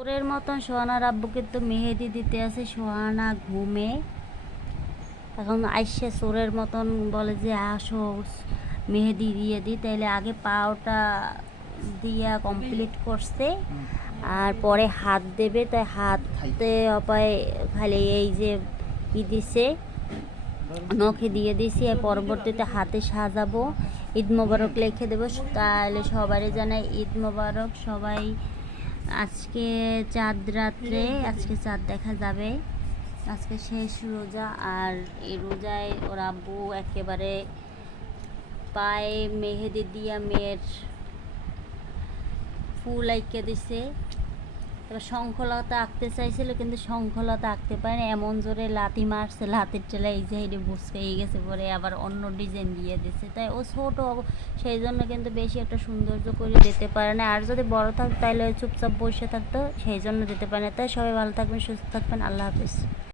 তোরের মতন সোহানার আব্বুকে তো মেহেদি দিতে আছে সোহানা ঘুমে। এখন আইসে সোরের মতন বলে যে, আসো, মেহেদি দিয়ে দিই তাইলে আগে পাওটা দিয়া কমপ্লিট করছে। আর পরে হাত দেবে, তাই হাতে অপায় খালি এই যে ই দিছে, নখে দিয়ে দিছি। আর পরবর্তীতে হাতে সাজাবো, ঈদ মোবারক লিখে দেবো। তাহলে সবারই জানাই ঈদ মোবারক, সবাই আজকে চাঁদ রাত্রে আজকে চাঁদ দেখা যাবে। আজকে শেষ রোজা আর এই রোজায় ওর আব্বু একেবারে পায়ে মেহেদি দিয়া মেয়ের ফুল আইকে দিছে। এবার শঙ্খলতা আঁকতে চাইছিল, কিন্তু শঙ্খলতা আঁকতে পারেনি। এমন জোরে লাথি মারছে লাতির চেলা এই সাইডে বুসকাই গেছে, পরে আবার অন্য ডিজাইন দিয়ে দিচ্ছে তাই ও ছোটো, সেই জন্য কিন্তু বেশি একটা সৌন্দর্য করে দিতে পারে না। আর যদি বড় থাকতো তাহলে চুপচাপ বসে থাকতো, সেই জন্য দিতে পারে না। তাই সবাই ভালো থাকবেন, সুস্থ থাকবেন। আল্লাহ হাফিজ।